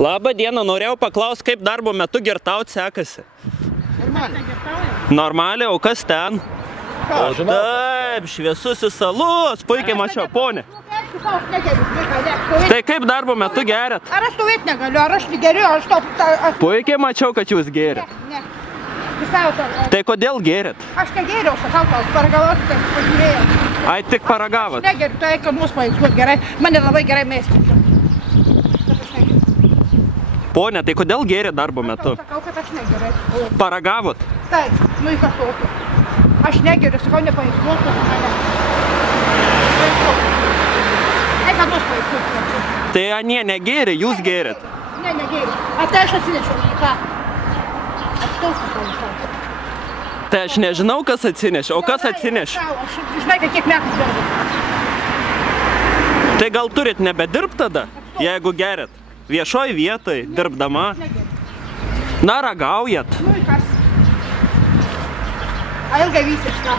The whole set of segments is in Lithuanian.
Labą dieną, norėjau paklausti, kaip darbo metu girtauti sekasi. Normaliai, o kas ten? O taip, šviesusis alus, puikiai mačiau, ponė. Tai kaip darbo metu geriat? Ar aš stovėti negaliu, ar aš geriu, aš to... Puikiai mačiau, kad jūs geriat. Ne, visai to... Tai kodėl geriat? Aš negeriau, sakau, paragavot, tai pažiūrėjau. Ai, tik paragavot? Negeriu, tai kad mūsų paėskuot gerai, mane labai gerai mėsti. Ponė, tai kodėl geriat darbo metu? Sakau, kad aš negeriu. Paragavot? Taip, nu į kas tokio. Aš negeriu, sakau, nepaėskuot, tai mane. Ai, kad mūsų paėskuot. Tai anie negeri, jūs gerit. Ne, negeriu. A tai aš atsinešiau į ką. Atstausiu to visą. Tai aš nežinau, kas atsinešė, o kas atsinešė? Aš žinai, kad kiek metų dirbu. Tai gal turit nebedirbt tada, jeigu gerit? Viešoj vietoj, dirbdama? Na, ragaujat. Nu į kas. A ilgai vysis, ką?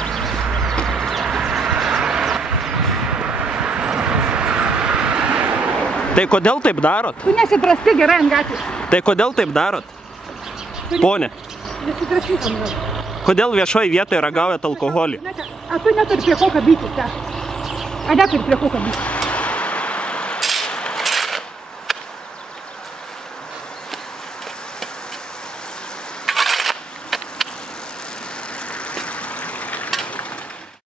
Tai kodėl taip darot? Tu nesiprasti gerai ant gatvės. Tai kodėl taip darot? Ponė, Nesiprasti tam yra. kodėl viešoj vietoj ragaujat alkoholį? A tu neturi prie ko kabyti, ką? A neturi prie ko kabyti.